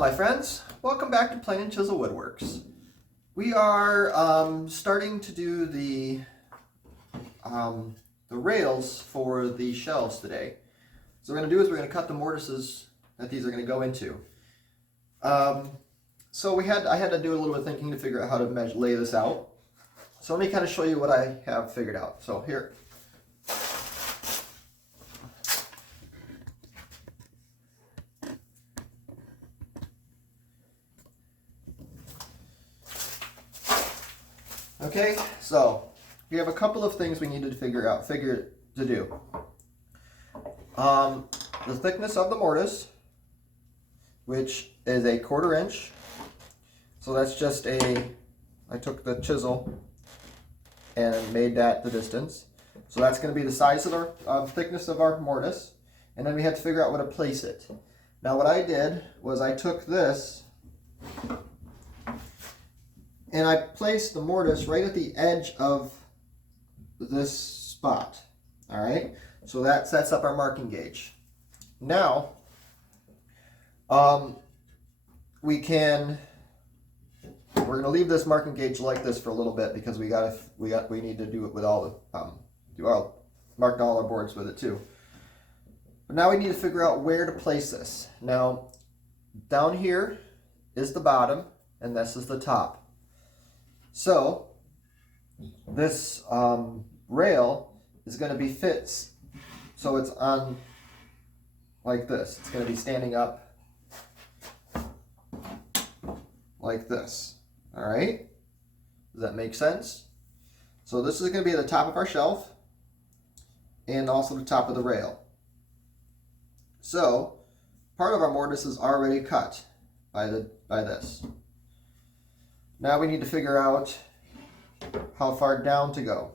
my friends, welcome back to Plain and Chisel Woodworks. We are starting to do the rails for the shelves today. So what we're going to do is we're going to cut the mortises that these are going to go into. So I had to do a little bit of thinking to figure out how to lay this out. So let me kind of show you what I have figured out. So here. Okay, so we have a couple of things we need to figure to do. The thickness of the mortise, which is a 1/4 inch. So that's just I took the chisel and made that the distance. So that's going to be the size of our thickness of our mortise. And then we had to figure out where to place it. Now what I did was I took this and I placed the mortise right at the edge of this spot. All right, so that sets up our marking gauge. Now, we're gonna leave this marking gauge like this for a little bit because we need to do it with all the mark all our boards with it too. But now we need to figure out where to place this. Now, down here is the bottom, and this is the top. So this rail is going to be fixed so it's on like this. It's going to be standing up like this. All right? Does that make sense? So this is going to be the top of our shelf and also the top of the rail. So part of our mortise is already cut by this. Now we need to figure out how far down to go.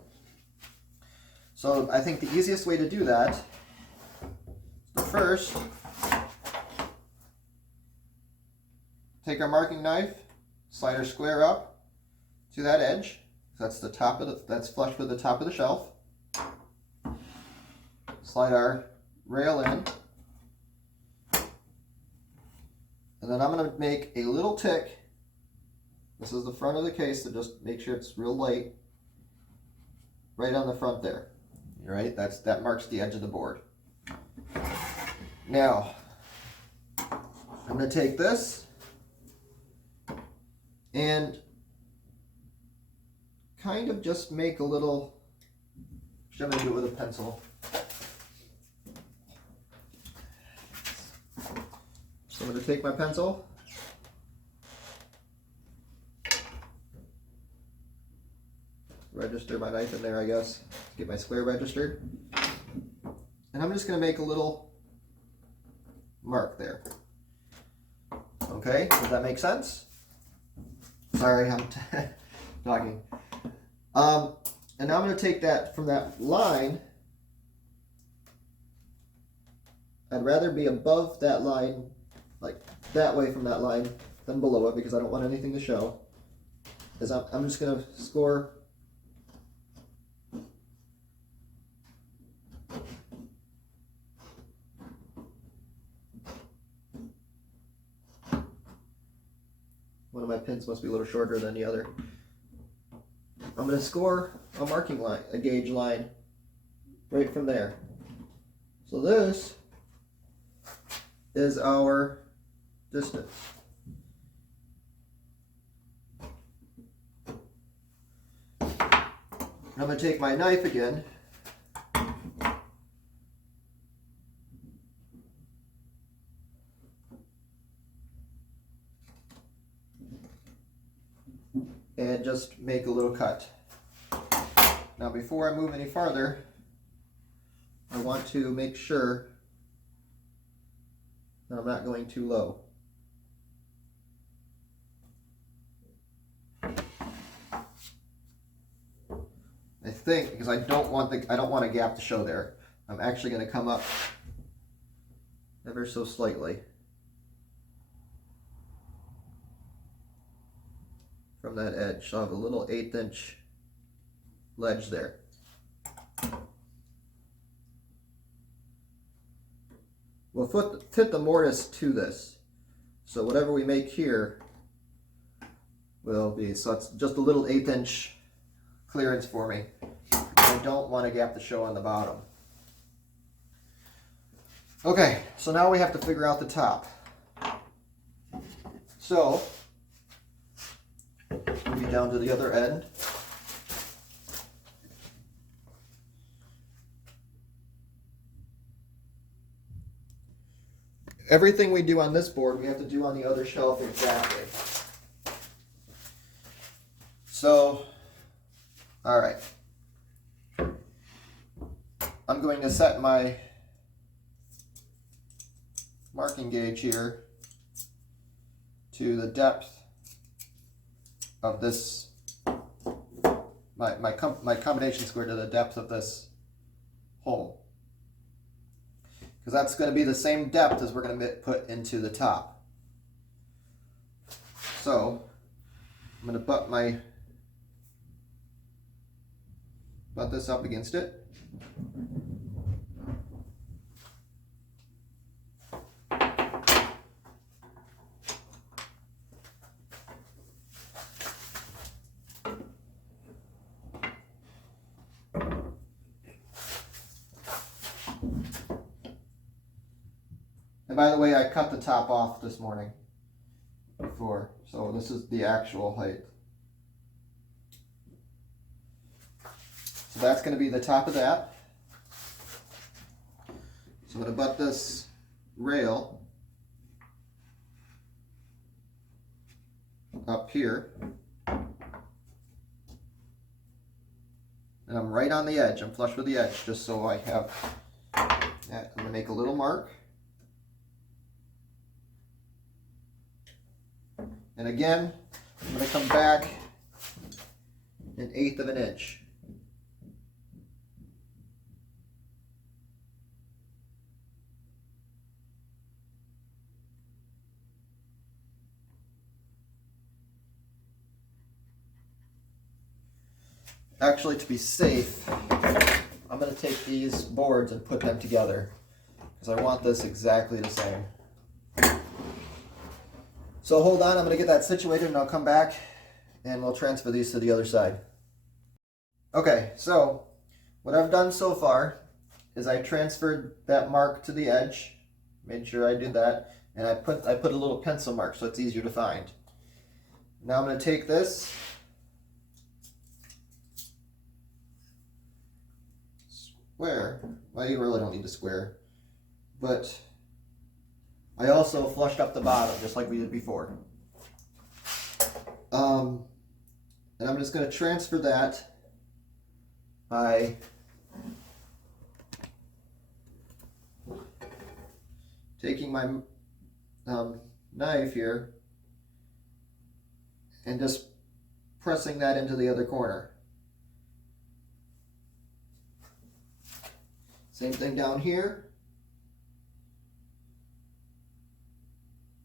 So I think the easiest way to do that is to first take our marking knife, slide our square up to that edge. That's the top of that's flush with the top of the shelf. Slide our rail in. And then I'm going to make a little tick. This is the front of the case, so just make sure it's real light. Right on the front there. All right, that marks the edge of the board. Now, I'm going to take this and kind of just make a little. I'm going to do it with a pencil. So I'm going to take my pencil. Register my knife in there, I guess, to get my square registered. And I'm just going to make a little mark there. Okay, does that make sense? Sorry, I'm talking. And now I'm going to take that from that line. I'd rather be above that line, like that way from that line, than below it because I don't want anything to show. Because I'm just going to score one of my pins must be a little shorter than the other. I'm going to score a marking line, a gauge line, right from there. So this is our distance. I'm going to take my knife again. And just make a little cut. Now before I move any farther, I want to make sure that I'm not going too low. I think because I don't want a gap to show there. I'm actually going to come up ever so slightly from that edge. So I have a little 1/8 inch ledge there. We'll fit the mortise to this. So whatever we make here will be, so it's just a little 1/8 inch clearance for me. I don't want a gap to show on the bottom. Okay, so now we have to figure out the top. So, moving down to the other end. Everything we do on this board, we have to do on the other shelf exactly. So, all right. I'm going to set my marking gauge here to the depth of this, my combination square to the depth of this hole. Because that's going to be the same depth as we're going to put into the top. So I'm going to butt this up against it. And by the way, I cut the top off this morning before, so this is the actual height. So that's going to be the top of that. So I'm going to butt this rail up here. And I'm right on the edge. I'm flush with the edge, just so I have that. I'm going to make a little mark. And again, I'm going to come back 1/8 of an inch. Actually, to be safe, I'm going to take these boards and put them together because I want this exactly the same. So hold on, I'm going to get that situated and I'll come back and we'll transfer these to the other side. Okay, so what I've done so far is I transferred that mark to the edge, made sure I did that, and I put a little pencil mark so it's easier to find. Now I'm going to take this square, well, you really don't need a square, but I also flushed up the bottom just like we did before. And I'm just going to transfer that by taking my knife here and just pressing that into the other corner. Same thing down here.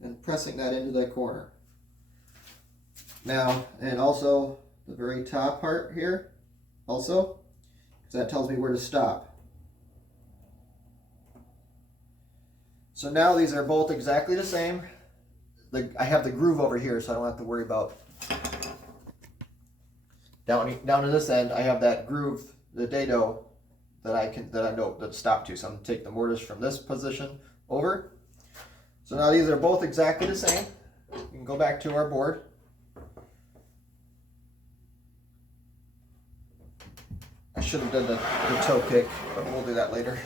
And pressing that into that corner. Now, and also the very top part here, also, because that tells me where to stop. So now these are both exactly the same. I have the groove over here, so I don't have to worry about down to this end. I have that groove, the dado, that I know to stop to. So I'm going to take the mortise from this position over. So now these are both exactly the same. We can go back to our board. I should have done the toe kick, but we'll do that later.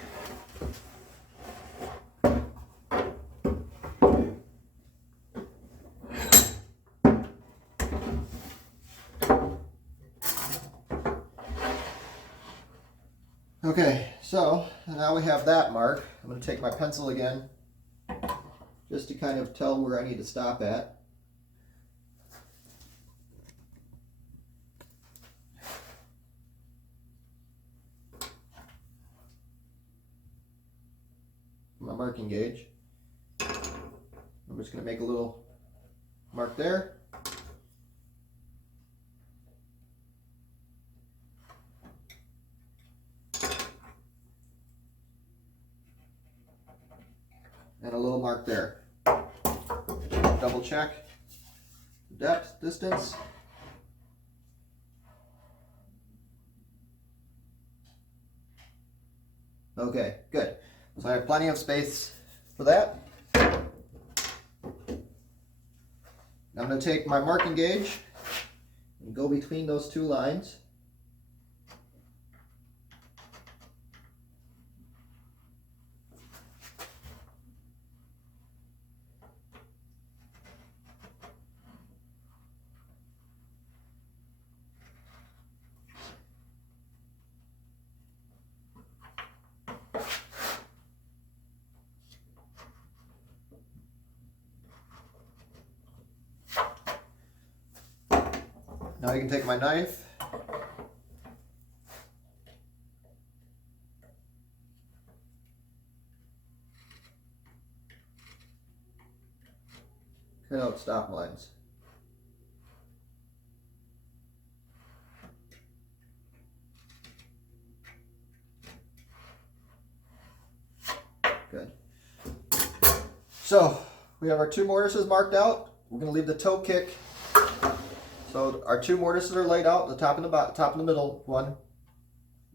Okay, so now we have that mark. I'm going to take my pencil again, just to kind of tell where I need to stop at. My marking gauge. I'm just going to make a little mark there. And a little mark there. double check depth, distance. Okay, good. So I have plenty of space for that. I'm going to take my marking gauge and go between those two lines. Now you can take my knife cut out stop lines. Good. So we have our two mortises marked out. We're going to leave the toe kick. So our two mortises are laid out, the top and the top and the middle one.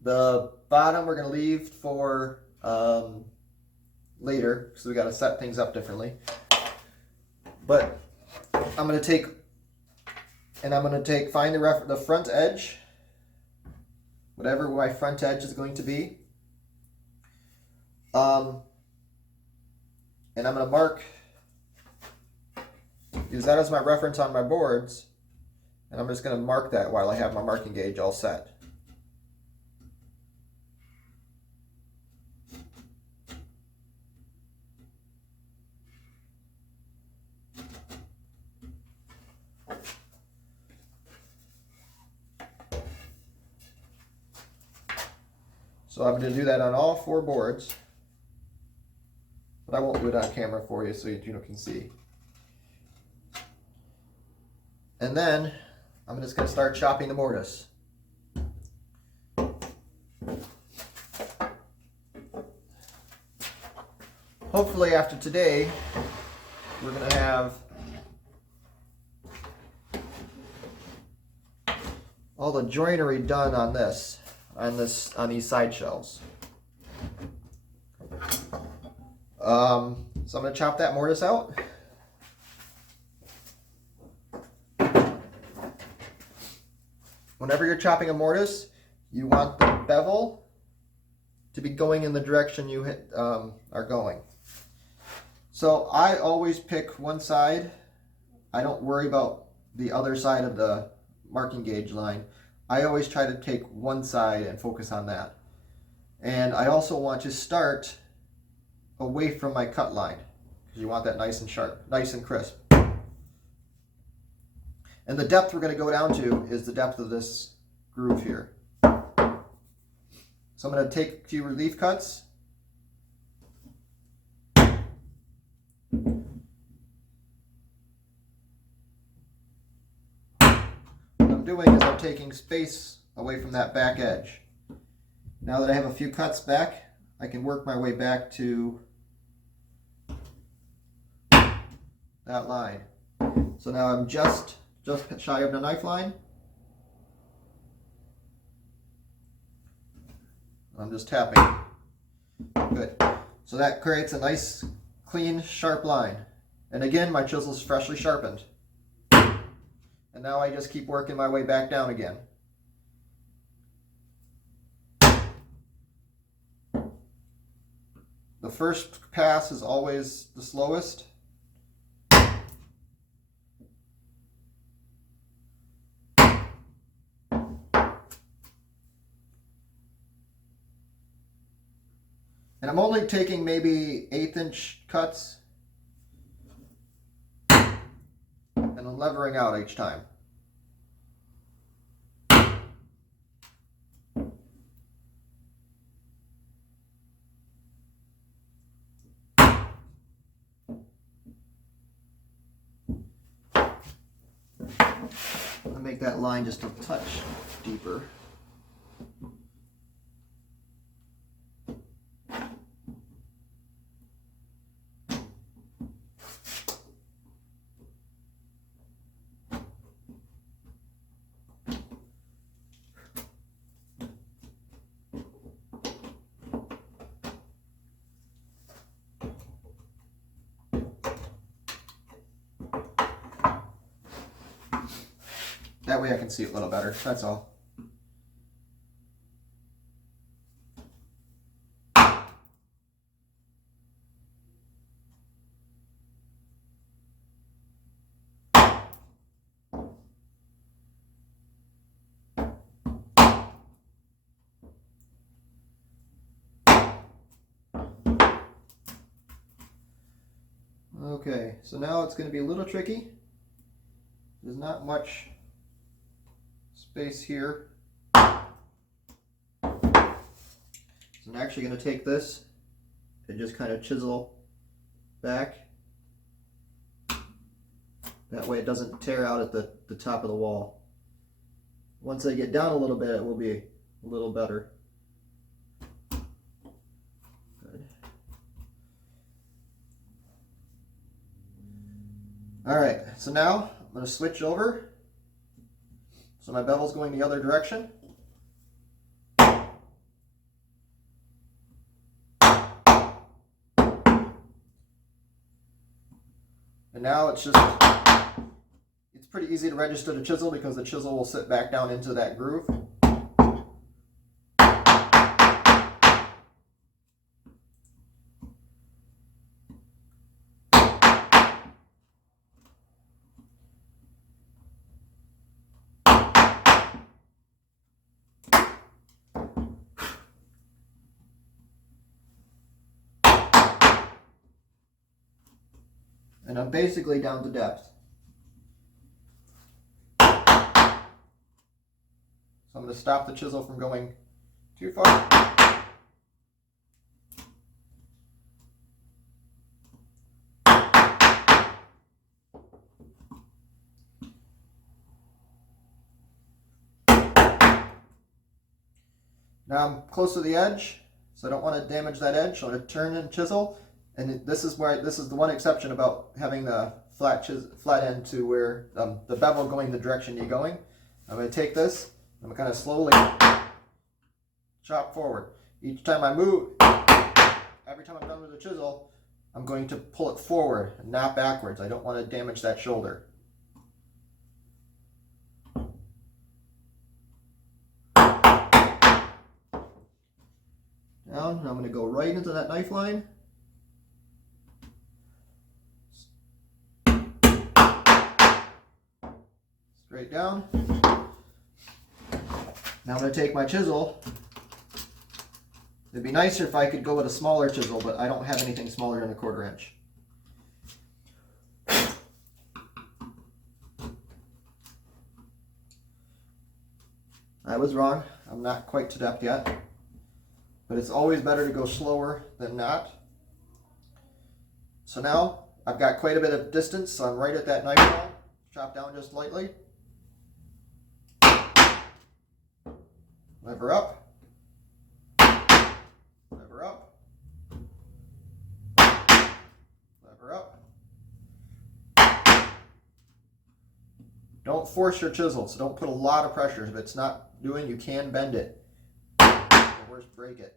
The bottom we're going to leave for later, because we got to set things up differently. But I'm going to take, find the front edge, whatever my front edge is going to be. And I'm going to use that as my reference on my boards. And I'm just going to mark that while I have my marking gauge all set. So I'm going to do that on all four boards. But I won't do it on camera for you so you can see. And then I'm just going to start chopping the mortise. Hopefully after today, we're going to have all the joinery done on these side shelves. So I'm going to chop that mortise out. Whenever you're chopping a mortise, you want the bevel to be going in the direction you are going. So I always pick one side. I don't worry about the other side of the marking gauge line. I always try to take one side and focus on that. And I also want to start away from my cut line, because you want that nice and sharp, nice and crisp. And the depth we're going to go down to is the depth of this groove here. So I'm going to take a few relief cuts. What I'm doing is I'm taking space away from that back edge. Now that I have a few cuts back, I can work my way back to that line. So now I'm just shy of the knife line. I'm just tapping. Good. So that creates a nice, clean, sharp line. And again, my chisel is freshly sharpened. And now I just keep working my way back down again. The first pass is always the slowest. And I'm only taking maybe 1/8 inch cuts. And I'm levering out each time. I'll make that line just a touch deeper. That way I can see it a little better, that's all. Okay, so now it's going to be a little tricky. There's not much space here. So I'm actually going to take this and just kind of chisel back. That way it doesn't tear out at the top of the wall. Once I get down a little bit, it will be a little better. Good. Alright, so now I'm going to switch over. So my bevel's going the other direction. And now it's pretty easy to register the chisel because the chisel will sit back down into that groove. And I'm basically down to depth. So I'm going to stop the chisel from going too far. Now I'm close to the edge, so I don't want to damage that edge, so I'm going to turn and chisel. And this is the one exception about having the flat end to where the bevel going the direction you're going. I'm going to take this, I'm going to kind of slowly chop forward. Each time I move, every time I'm done with the chisel, I'm going to pull it forward and not backwards. I don't want to damage that shoulder. Down, and I'm going to go right into that knife line. Straight down. Now I'm going to take my chisel. It'd be nicer if I could go with a smaller chisel, but I don't have anything smaller than a 1/4 inch. I was wrong. I'm not quite to depth yet. But it's always better to go slower than not. So now I've got quite a bit of distance, so I'm right at that knife line. Chop down just lightly. Lever up. Lever up. Lever up. Don't force your chisel, so don't put a lot of pressure. If it's not doing, you can bend it. Or worse, break it.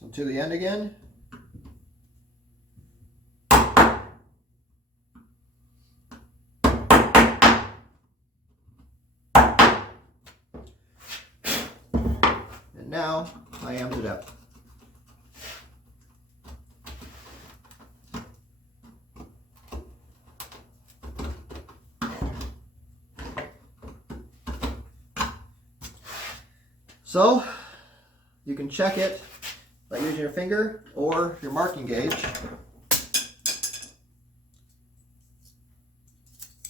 So to the end again. And now I am to depth. So you can check it by using your finger or your marking gauge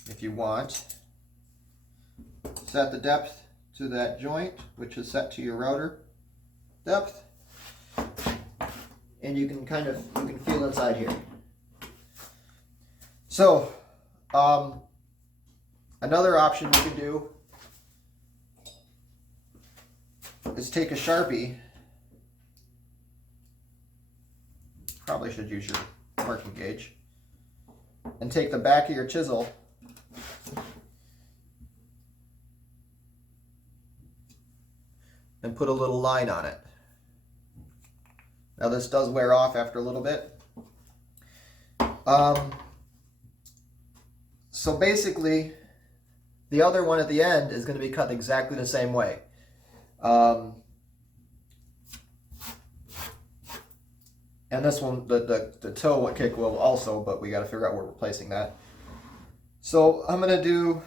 if you want. Set the depth to that joint, which is set to your router depth, and you can feel inside here. So another option you can do is take a Sharpie. Probably should use your marking gauge, and take the back of your chisel and put a little line on it. Now this does wear off after a little bit. So basically, the other one at the end is going to be cut exactly the same way. And this one, the toe kick will also, but we got to figure out where we're placing that. So I'm going to do,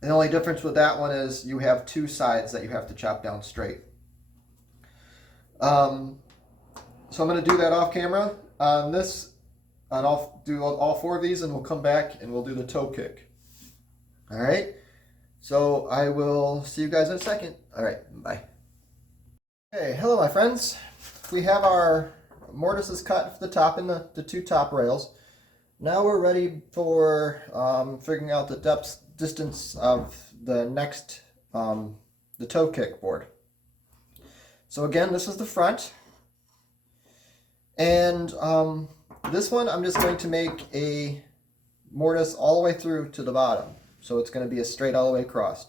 the only difference with that one is you have two sides that you have to chop down straight. So I'm going to do that off camera on this, and I'll do all four of these, and we'll come back and we'll do the toe kick. All right. So I will see you guys in a second. All right. Bye. Okay. Hello, my friends. We have our mortises cut for the top and the two top rails. Now we're ready for figuring out the distance of the next, the toe kick board. So again, this is the front. And this one, I'm just going to make a mortise all the way through to the bottom. So it's going to be a straight all the way across.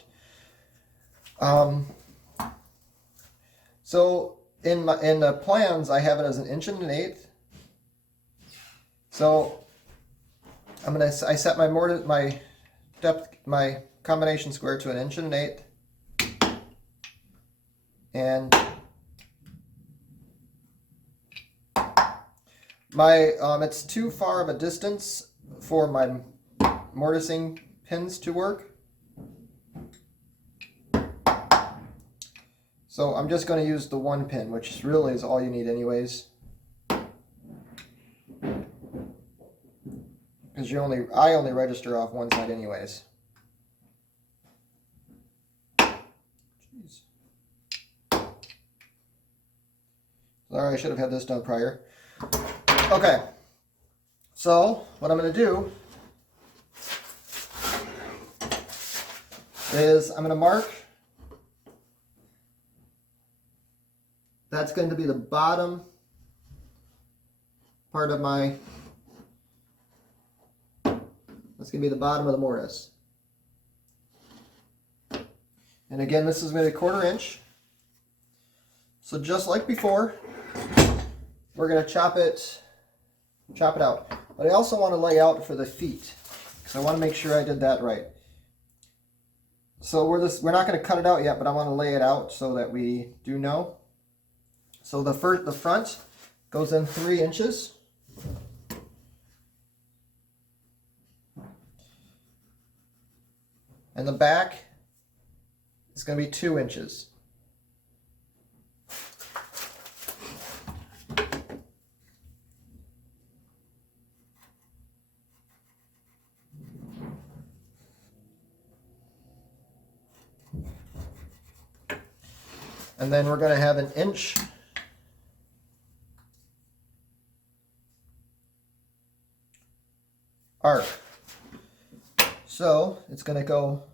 So in the plans, I have it as 1 1/8 inch. So I set my mortise, my depth, my combination square to 1 1/8 inch, and my it's too far of a distance for my mortising pins to work. So I'm just going to use the 1 pin, which really is all you need anyways. Because I only register off one side anyways. Jeez. Sorry, I should have had this done prior. Okay, so what I'm going to do is I'm going to mark. That's going to be the bottom part of my, that's going to be the bottom of the mortise. And again, this is going to be 1/4 inch. So just like before, we're going to chop it out. But I also want to lay out for the feet, because I want to make sure I did that right. So we're not going to cut it out yet, but I want to lay it out so that we do know. So the front goes in 3 inches. And the back is going to be 2 inches. And then we're going to have 1 inch arc. So it's going to go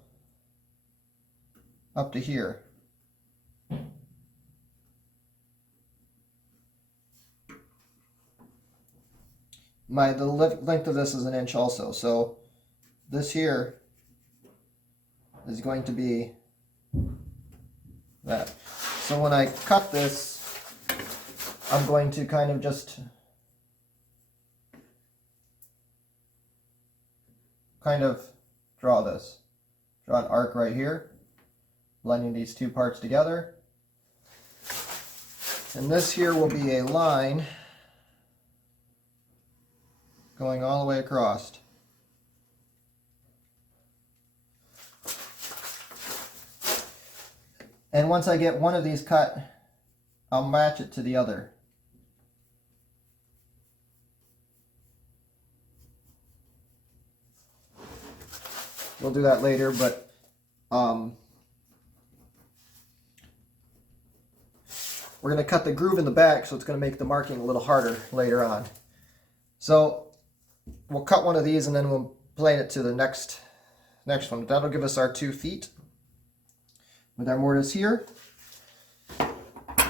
up to here. The length of this is 1 inch also. So this here is going to be that. So when I cut this, I'm going to kind of just draw an arc right here, blending these two parts together. And this here will be a line going all the way across. And once I get one of these cut, I'll match it to the other. We'll do that later, but we're going to cut the groove in the back, so it's going to make the marking a little harder later on. So we'll cut one of these and then we'll plane it to the next one. That'll give us our 2 feet with our mortise here.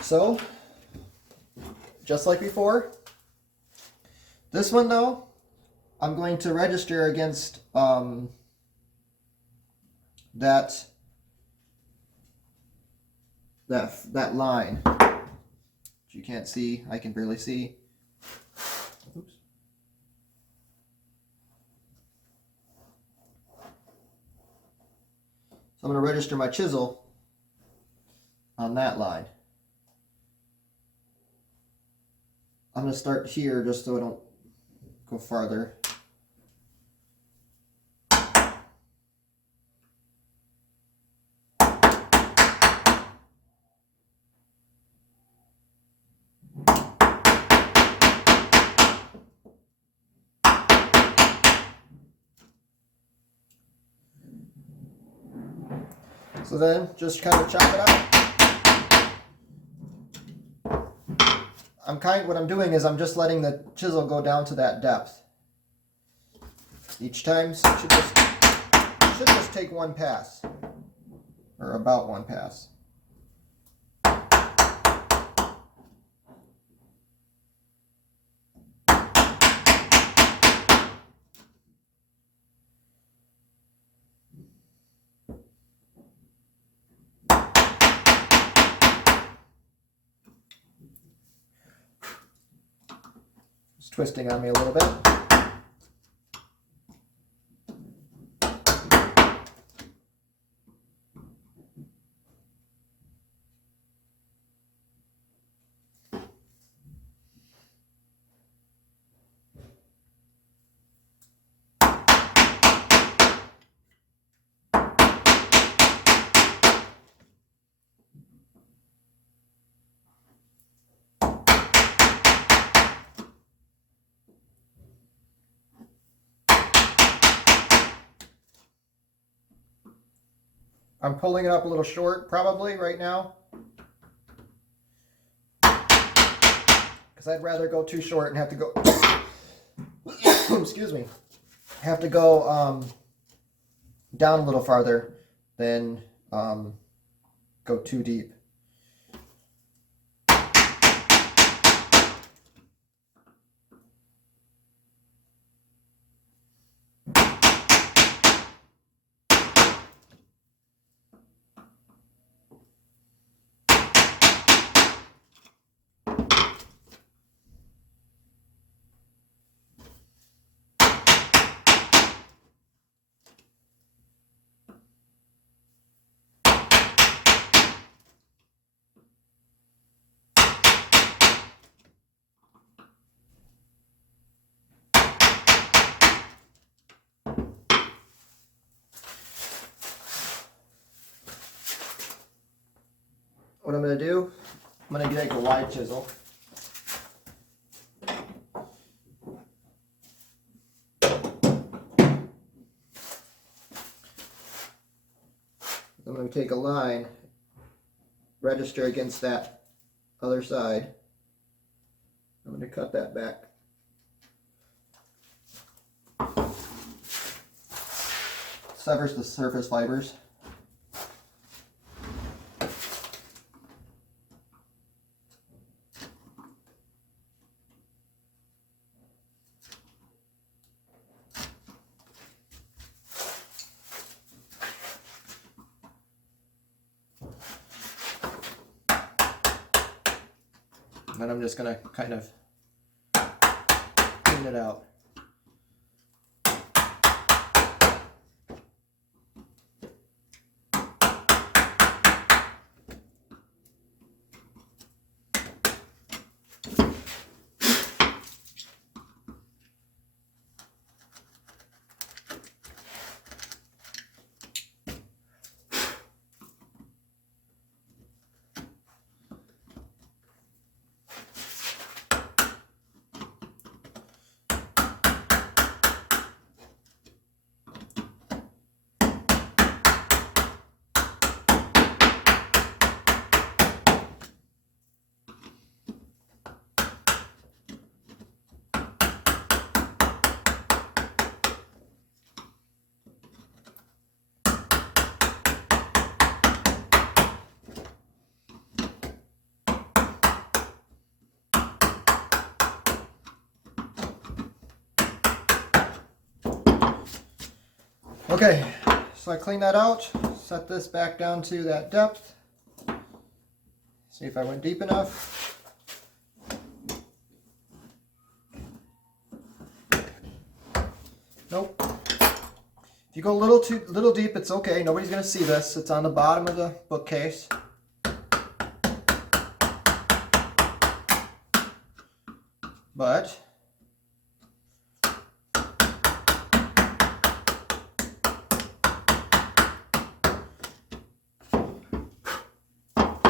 So, just like before, this one though, I'm going to register against that line, which you can't see. I can barely see. Oops. So I'm going to register my chisel on that line. I'm going to start here just so I don't go farther. So then just kind of chop it out. What I'm doing is I'm just letting the chisel go down to that depth each time. So it should just take one pass, or about one pass. It's twisting on me a little bit. I'm pulling it up a little short probably right now, because I'd rather go too short and have to go excuse me, have to go down a little farther than go too deep. What I'm going to do, I'm going to take a wide chisel. I'm going to take a line, register against that other side. I'm going to cut that back. Severs the surface fibers. And I'm just going to kind of clean it out. Okay, so I cleaned that out, set this back down to that depth. See if I went deep enough. Nope. If you go a little deep, it's okay. Nobody's going to see this. It's on the bottom of the bookcase. But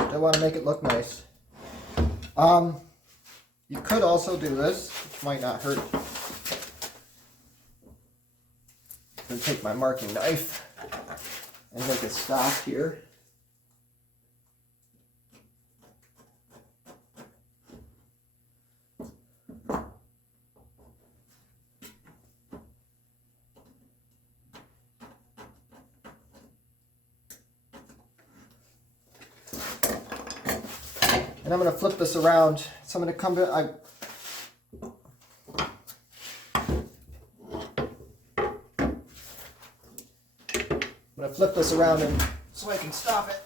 I want to make it look nice. You could also do this, which might not hurt. I'm going to take my marking knife and make a stop here. And I'm going to flip this around. So I'm going to come to, I'm going to flip this around and so I can stop it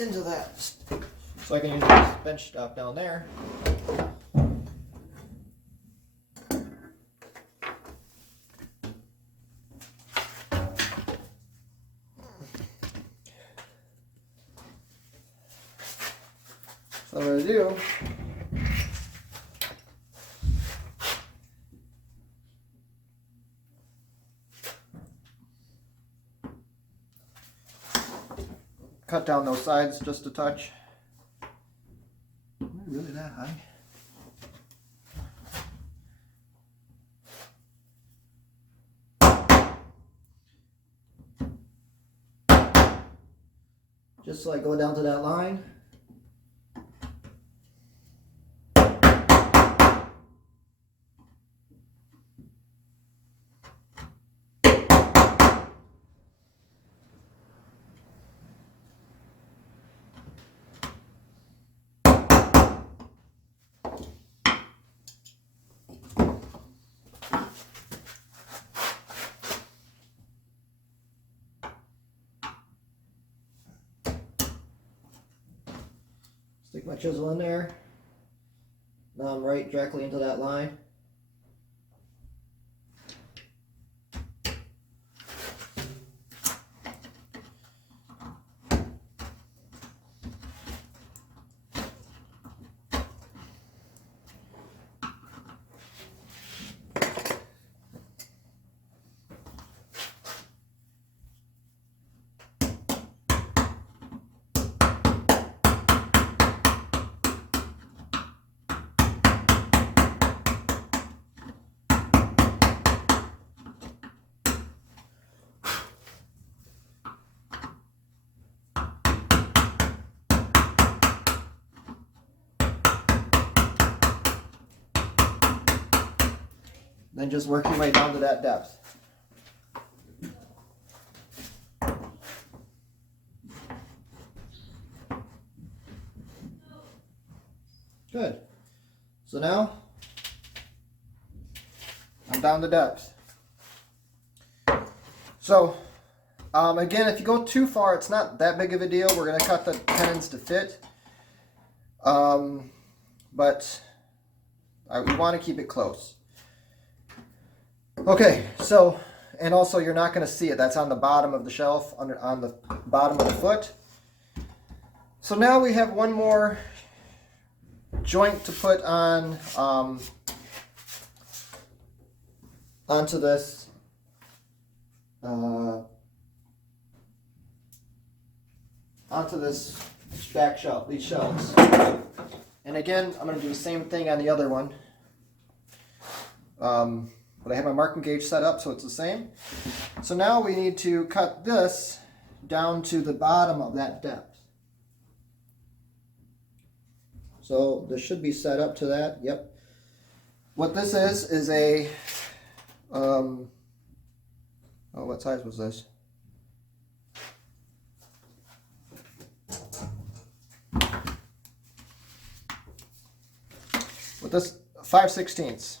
into that. So I can use this bench stop down there. So what I'm going to do, cut down those sides just a touch. Am I really that high? Just so I go down to that line. Stick my chisel in there. Now I'm right directly into that line. Then just work your way down to that depth. Good. So now I'm down to depth. So again, if you go too far, it's not that big of a deal. We're going to cut the tenons to fit. But we want to keep it close. Okay, so, and also you're not going to see it. That's on the bottom of the shelf, on the bottom of the foot. So now we have one more joint to put on onto this back shelf, these shelves. And again, I'm going to do the same thing on the other one. But I have my marking gauge set up so it's the same. So now we need to cut this down to the bottom of that depth. So this should be set up to that. Yep. What this is a oh, what size was this? With this 5/16.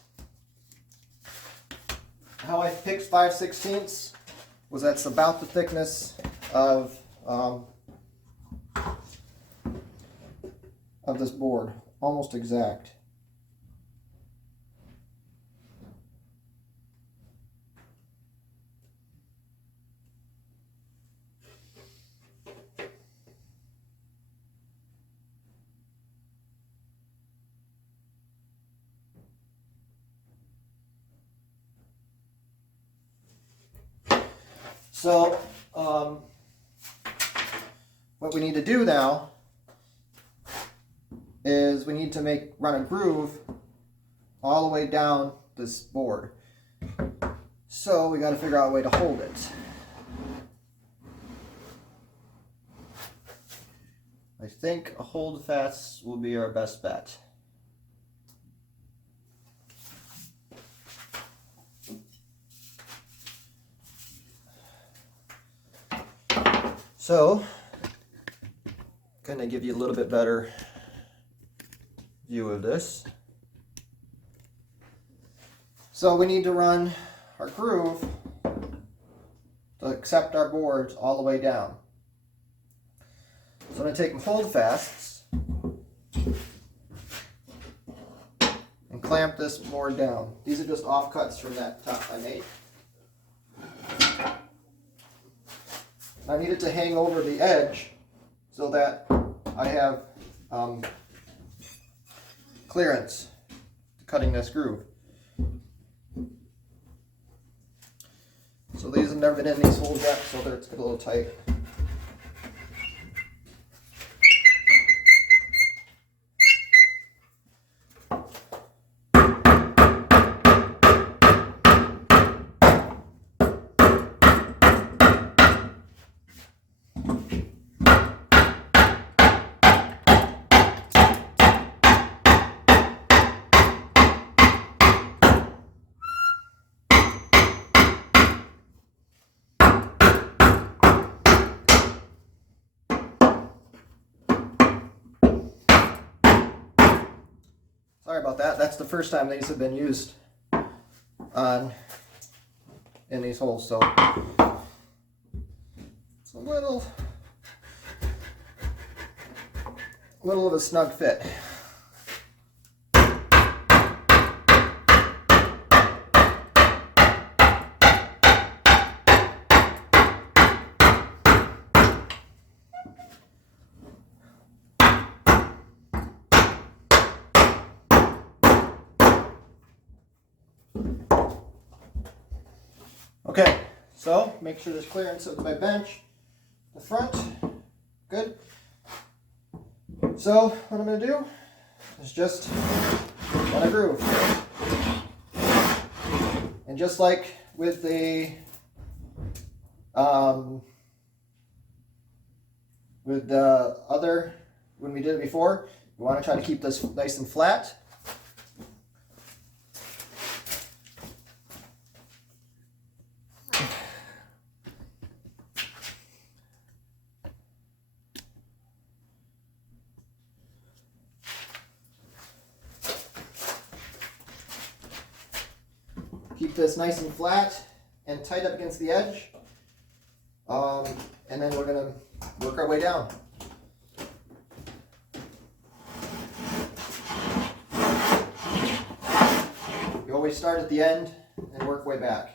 How I picked 5/16 was that's about the thickness of this board, almost exact. So what we need to do now is we need to run a groove all the way down this board. So we got to figure out a way to hold it. I think a hold fast will be our best bet. So, kind of give you a little bit better view of this. So we need to run our groove to accept our boards all the way down. So I'm going to take my hold fasts and clamp this board down. These are just offcuts from that top I made. I need it to hang over the edge so that I have clearance to cutting this groove. So these have never been in these holes yet, so it's a little tight. Sorry about that. That's the first time these have been used in these holes, so it's a little of a snug fit. Okay, so make sure there's clearance of my bench, the front, good. So what I'm going to do is just run a groove. And just like with the when we did it before, we want to try to keep this nice and flat. Keep this nice and flat and tight up against the edge. And then we're going to work our way down. You always start at the end and work way back.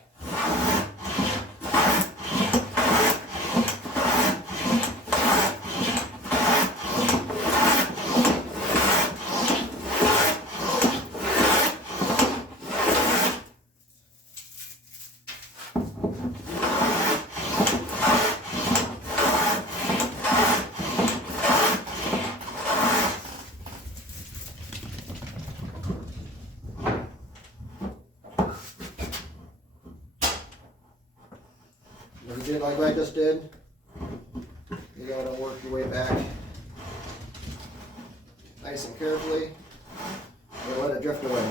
If you did like I just did, you gotta work your way back nice and carefully, and let it drift away.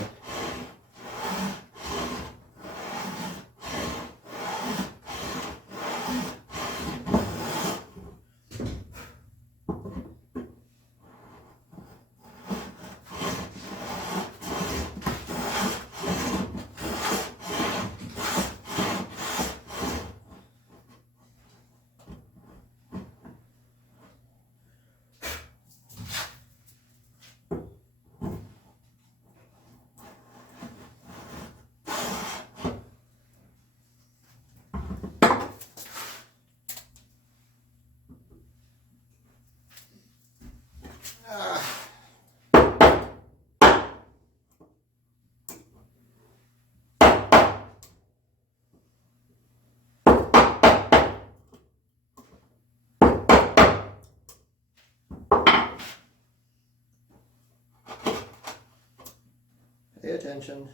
pay attention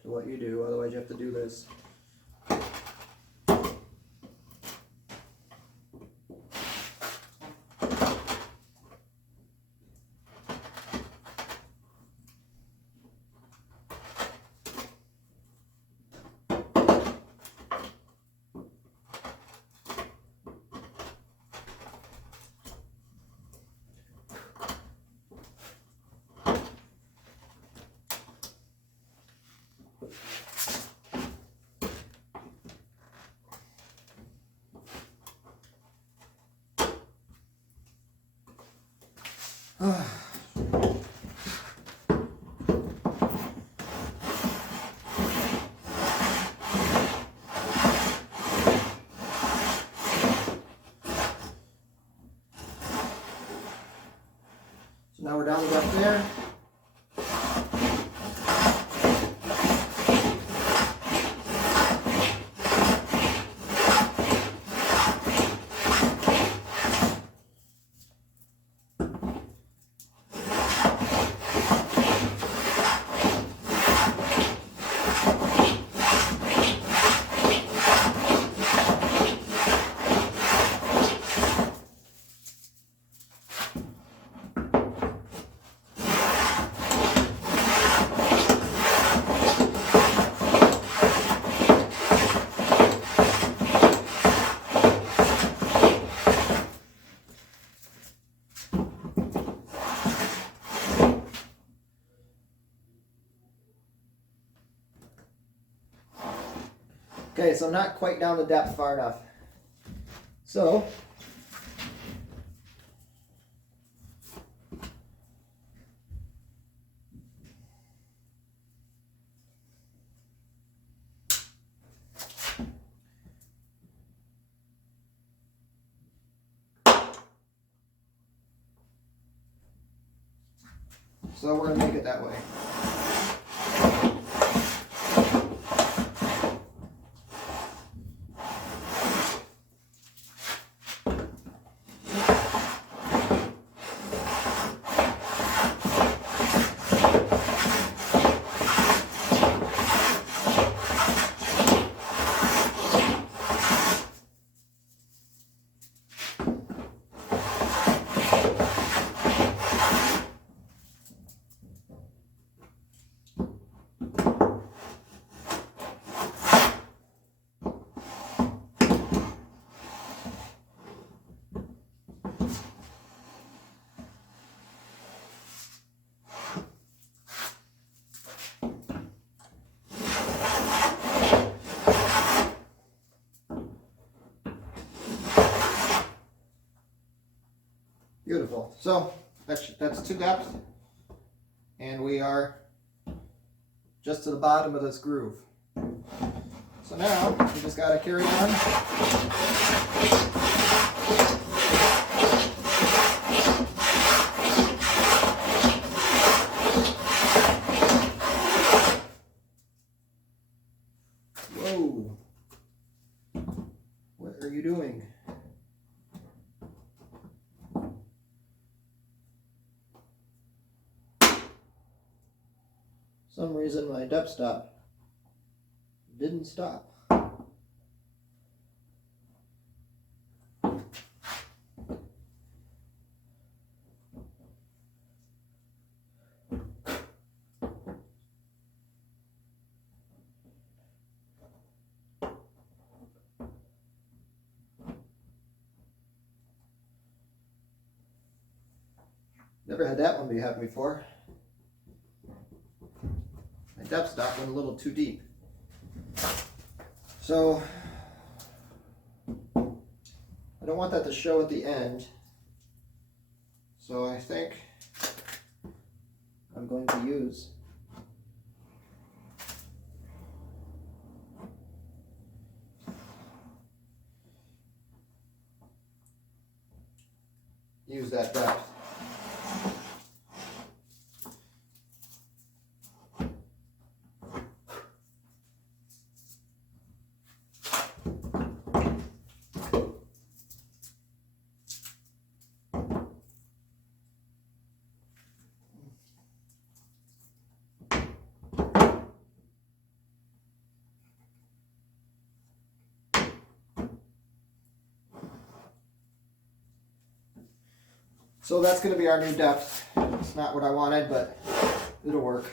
to what you do, otherwise you have to do this. So now we're down to depth there. Okay, so I'm not quite down to depth far enough. So, we're going to make it that way. Beautiful. So that's to depth, and we are just to the bottom of this groove. So now we just got to carry on. Whoa! What are you doing? For some reason my depth stop didn't stop. Never had that one be happen before. My depth stop went a little too deep. So I don't want that to show at the end. So I think I'm going to use that depth. So that's going to be our new depth. It's not what I wanted, but it'll work.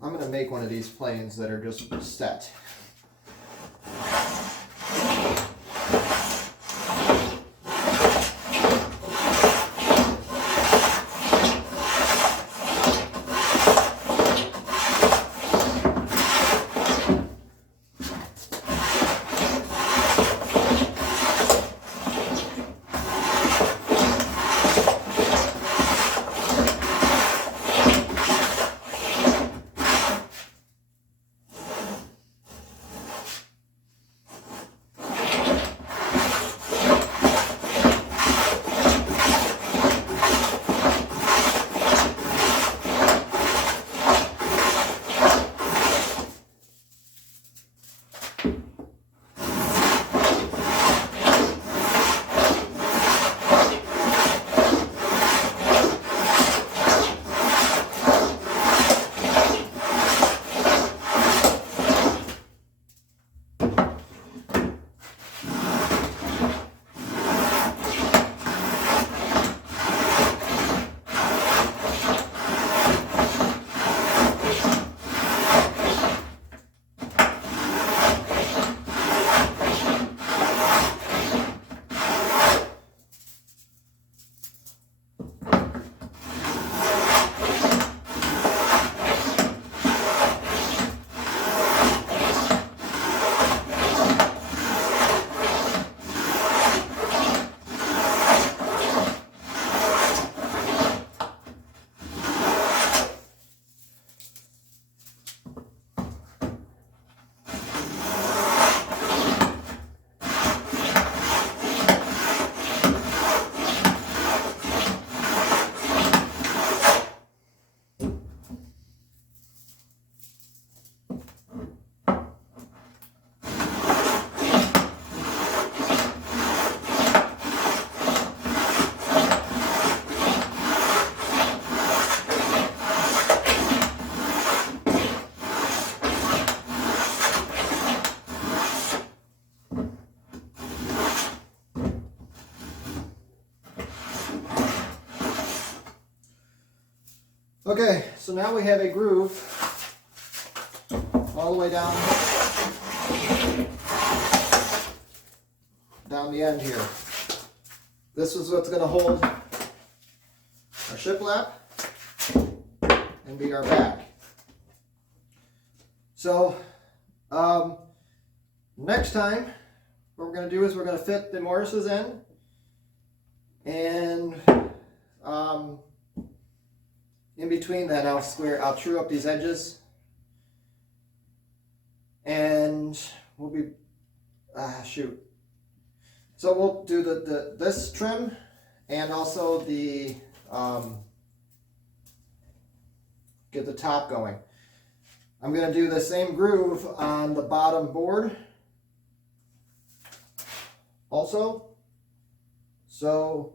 I'm going to make one of these planes that are just set. Okay, so now we have a groove all the way down the end here. This is what's going to hold our shiplap and be our back. So next time what we're going to do is we're going to fit the mortises in, and in between that I'll true up these edges, and we'll be so we'll do this trim and also the get the top going. I'm going to do the same groove on the bottom board also. So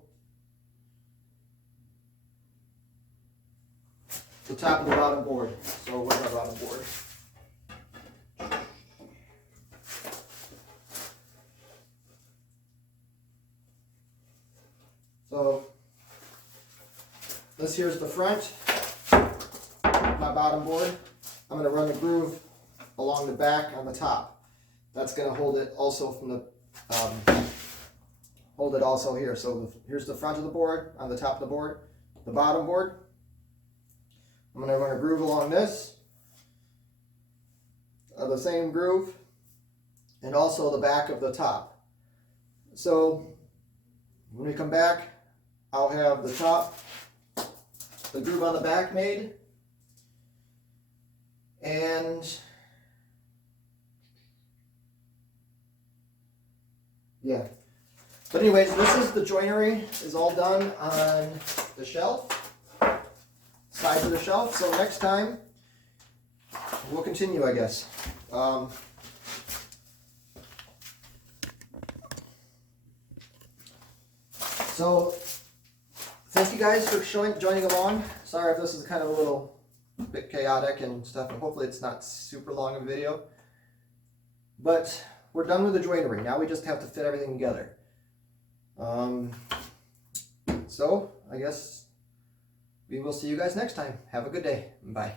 the top of the bottom board. So where's our bottom board? So this here's the front, my bottom board. I'm going to run the groove along the back on the top. That's going to hold it also from the hold it also here. So here's the front of the board on the top of the board, the bottom board. I'm going to run a groove along this, the same groove, and also the back of the top. So when we come back, I'll have the top, the groove on the back made, and yeah. But anyways, this is the joinery is all done on the shelf. sides of the shelf. So next time we'll continue, I guess. So thank you guys for joining along. Sorry if this is kind of a little bit chaotic and stuff, and hopefully it's not super long of a video. But we're done with the joinery. Now we just have to fit everything together. So I guess we will see you guys next time. Have a good day. Bye.